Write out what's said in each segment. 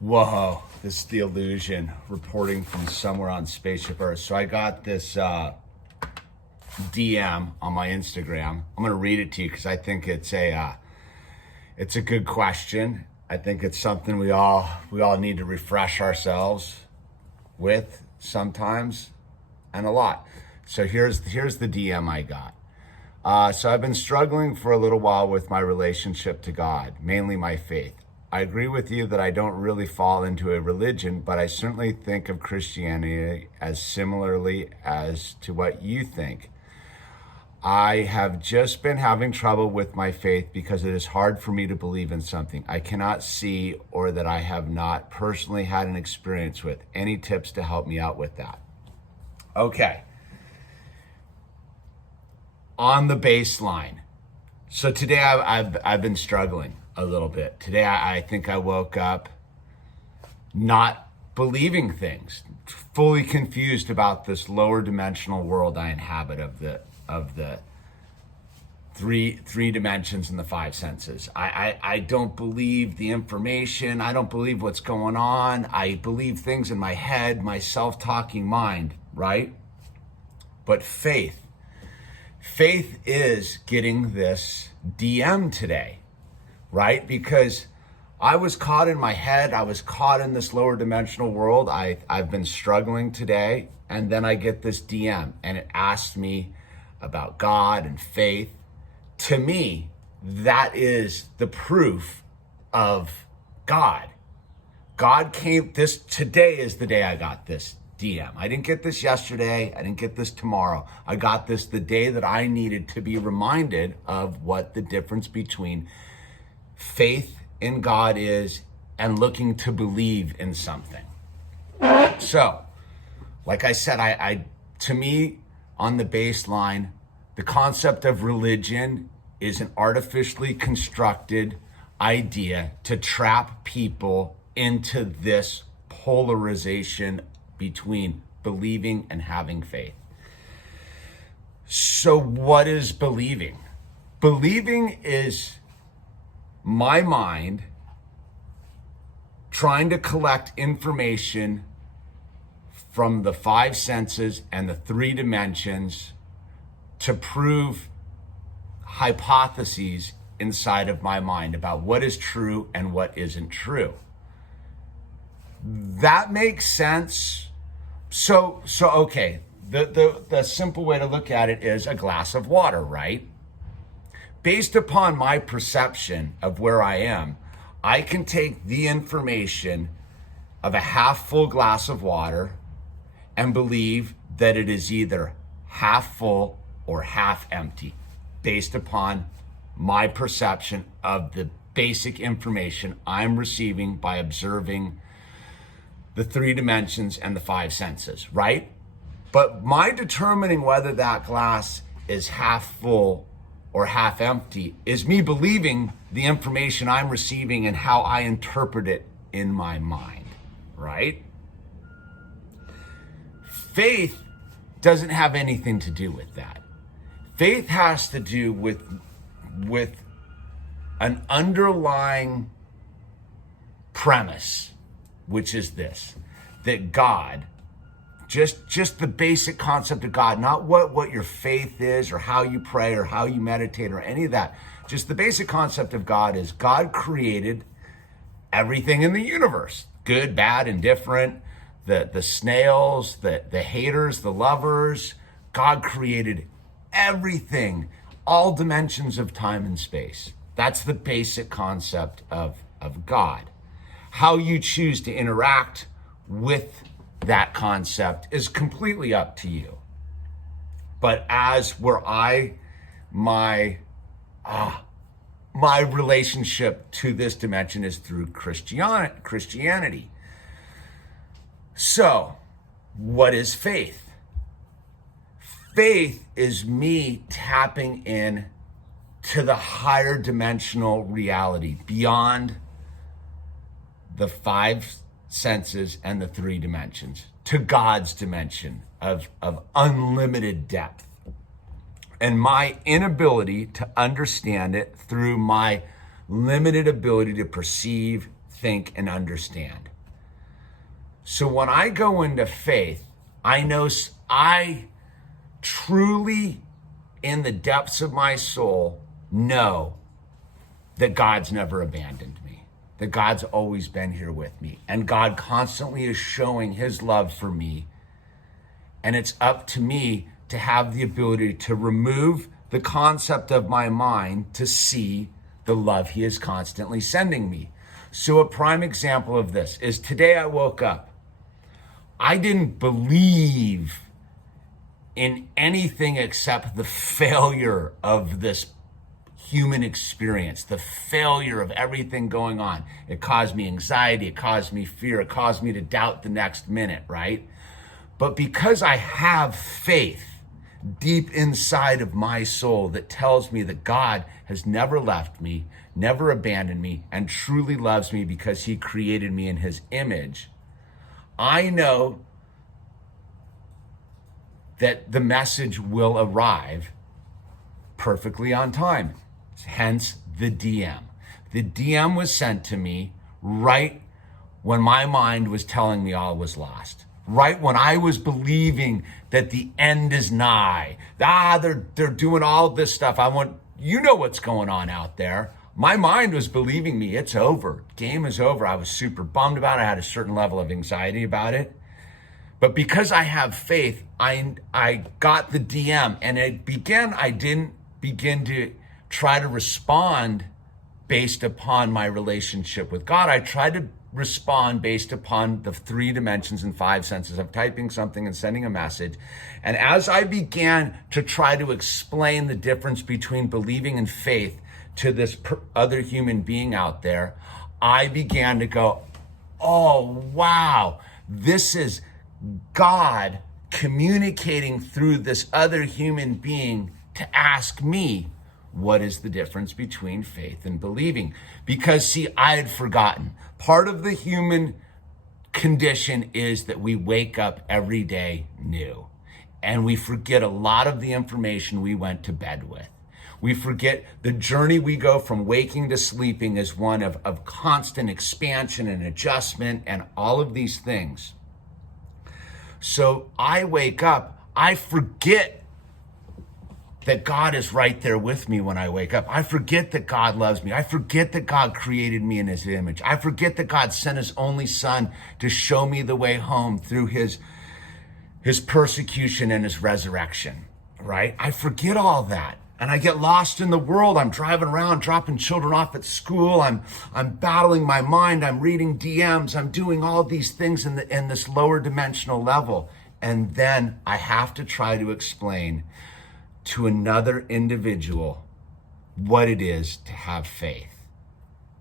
Whoa, this is the illusion reporting from somewhere on Spaceship Earth. So I got this DM on my Instagram. I'm gonna read it to you because I think it's a good question. I think it's something we all need to refresh ourselves with sometimes and a lot. So here's the DM I got. So I've been struggling for a little while with my relationship to God, mainly my faith. I agree with you that I don't really fall into a religion, but I certainly think of Christianity as similarly as to what you think. I have just been having trouble with my faith because it is hard for me to believe in something I cannot see or that I have not personally had an experience with. Any tips to help me out with that? Okay. On the baseline. So today I've been struggling a little bit. Today I think I woke up not believing things, fully confused about this lower dimensional world I inhabit of the three dimensions and the five senses. I don't believe the information. I don't believe what's going on. I believe things in my head, my self-talking mind, right? But faith is getting this DM today, right? Because I was caught in my head. I was caught in this lower dimensional world. I've been struggling today. And then I get this DM and it asks me about God and faith. To me, that is the proof of God. Today is the day I got this DM. I didn't get this yesterday. I didn't get this tomorrow. I got this the day that I needed to be reminded of what the difference between faith in God is and looking to believe in something. So, like I said, I to me, on the baseline, the concept of religion is an artificially constructed idea to trap people into this polarization between believing and having faith. So what is believing? Believing is my mind trying to collect information from the five senses and the three dimensions to prove hypotheses inside of my mind about what is true and what isn't true. That makes sense. So okay, the simple way to look at it is a glass of water, right? Based upon my perception of where I am, I can take the information of a half full glass of water and believe that it is either half full or half empty, based upon my perception of the basic information I'm receiving by observing the three dimensions and the five senses, right? But my determining whether that glass is half full or half empty is me believing the information I'm receiving and how I interpret it in my mind, right? Faith doesn't have anything to do with that. Faith has to do with an underlying premise, which is this, that God, just the basic concept of God, not what your faith is or how you pray or how you meditate or any of that. Just the basic concept of God is God created everything in the universe, good, bad, indifferent, the snails, the haters, the lovers. God created everything, all dimensions of time and space. That's the basic concept of God. How you choose to interact with that concept is completely up to you. But my relationship to this dimension is through Christianity. So, what is faith? Faith is me tapping in to the higher dimensional reality beyond the five senses and the three dimensions, to God's dimension of unlimited depth. And my inability to understand it through my limited ability to perceive think, and understand. So when I go into faith, I know I truly, in the depths of my soul, know that God's never abandoned me, that God's always been here with me, and God constantly is showing his love for me. And it's up to me to have the ability to remove the concept of my mind to see the love he is constantly sending me. So a prime example of this is today I woke up. I didn't believe in anything except the failure of this human experience, the failure of everything going on. It caused me anxiety, it caused me fear, it caused me to doubt the next minute, right? But because I have faith deep inside of my soul that tells me that God has never left me, never abandoned me, and truly loves me because he created me in his image, I know that the message will arrive perfectly on time. Hence the DM. The DM was sent to me right when my mind was telling me all was lost. Right when I was believing that the end is nigh. They're doing all this stuff. You know what's going on out there. My mind was believing me, it's over. Game is over. I was super bummed about it. I had a certain level of anxiety about it. But because I have faith, I got the DM, and I didn't begin to try to respond based upon my relationship with God. I tried to respond based upon the 3 dimensions and 5 senses of typing something and sending a message. And as I began to try to explain the difference between believing and faith to this other human being out there, I began to go, oh, wow, this is God communicating through this other human being to ask me, what is the difference between faith and believing? Because, see, I had forgotten. Part of the human condition is that we wake up every day new, and we forget a lot of the information we went to bed with. We forget the journey we go from waking to sleeping is one of constant expansion and adjustment and all of these things. So I wake up, I forget that God is right there with me when I wake up. I forget that God loves me. I forget that God created me in his image. I forget that God sent his only son to show me the way home through his persecution and his resurrection, right? I forget all that. And I get lost in the world. I'm driving around, dropping children off at school. I'm battling my mind. I'm reading DMs. I'm doing all these things in this lower dimensional level. And then I have to try to explain to another individual what it is to have faith.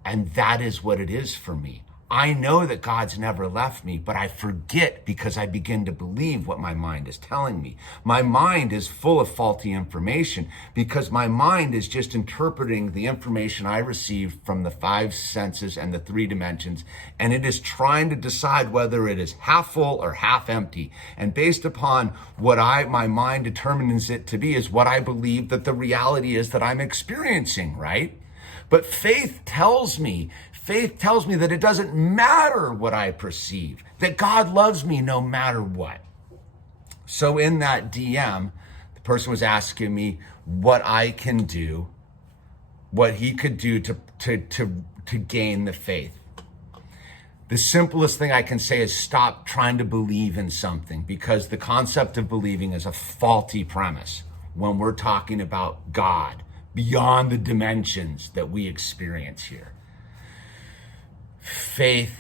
And that is what it is for me. I know that God's never left me, but I forget because I begin to believe what my mind is telling me. My mind is full of faulty information because my mind is just interpreting the information I received from the 5 senses and the 3 dimensions, and it is trying to decide whether it is half full or half empty. And based upon what my mind determines it to be is what I believe that the reality is that I'm experiencing, right? But faith tells me that it doesn't matter what I perceive, that God loves me no matter what. So in that DM, the person was asking me what I can do, what he could do to gain the faith. The simplest thing I can say is stop trying to believe in something, because the concept of believing is a faulty premise when we're talking about God beyond the dimensions that we experience here. Faith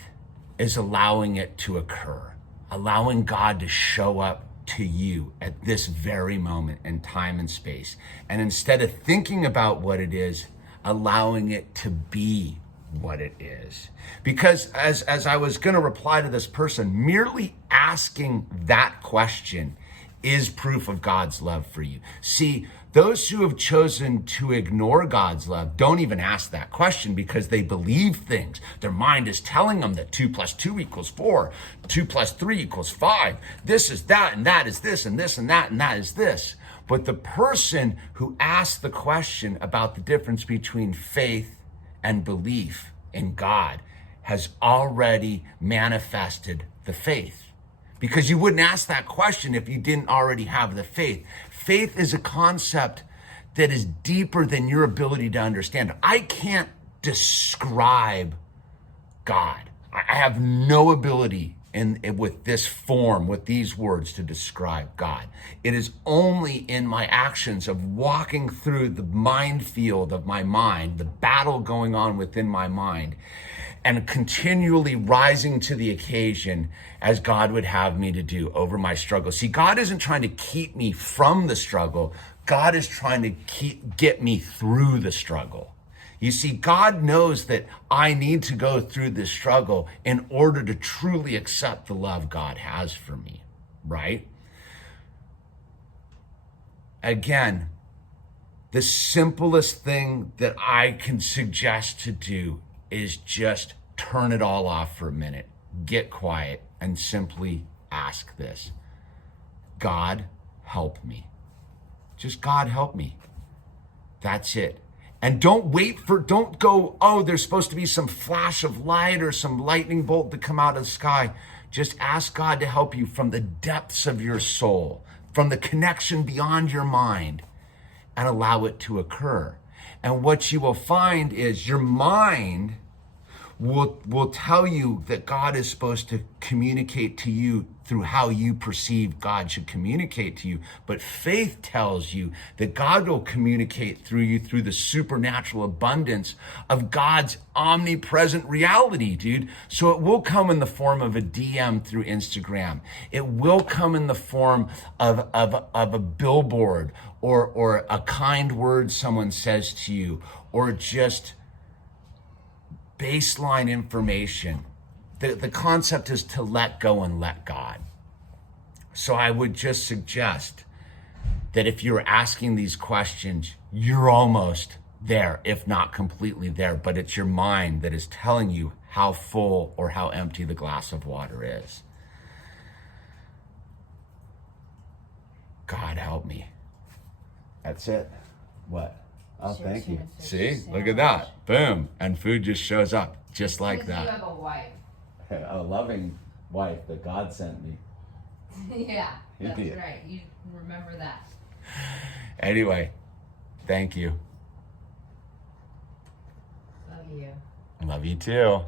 is allowing it to occur, allowing God to show up to you at this very moment in time and space. And instead of thinking about what it is, allowing it to be what it is. Because as I was going to reply to this person, merely asking that question is proof of God's love for you. See, those who have chosen to ignore God's love don't even ask that question because they believe things. Their mind is telling them that 2 + 2 = 4, 2 + 3 = 5. This is that, and that is this, and this and that, and that is this. But the person who asks the question about the difference between faith and belief in God has already manifested the faith. Because you wouldn't ask that question if you didn't already have the faith. Faith is a concept that is deeper than your ability to understand. I can't describe God. I have no ability with this form, with these words, to describe God. It is only in my actions of walking through the minefield of my mind, the battle going on within my mind, and continually rising to the occasion as God would have me to do over my struggle. See, God isn't trying to keep me from the struggle. God is trying to get me through the struggle. You see, God knows that I need to go through this struggle in order to truly accept the love God has for me, right? Again, the simplest thing that I can suggest to do is just turn it all off for a minute, get quiet, and simply ask this: God, help me. Just, God, help me. That's it. And don't go, oh, there's supposed to be some flash of light or some lightning bolt to come out of the sky. Just ask God to help you from the depths of your soul, from the connection beyond your mind, and allow it to occur. And what you will find is your mind will tell you that God is supposed to communicate to you through how you perceive God should communicate to you. But faith tells you that God will communicate through you through the supernatural abundance of God's omnipresent reality, dude. So it will come in the form of a DM through Instagram. It will come in the form of a billboard or a kind word someone says to you, or just baseline information. The concept is to let go and let God. So I would just suggest that if you're asking these questions, you're almost there, if not completely there, but it's your mind that is telling you how full or how empty the glass of water is. God help me. That's it. What? Oh, thank you. See, look at that. Boom. And food just shows up just like that. You have a wife. A loving wife that God sent me. Yeah, that's right. You remember that. Anyway, thank you. Love you. Love you too.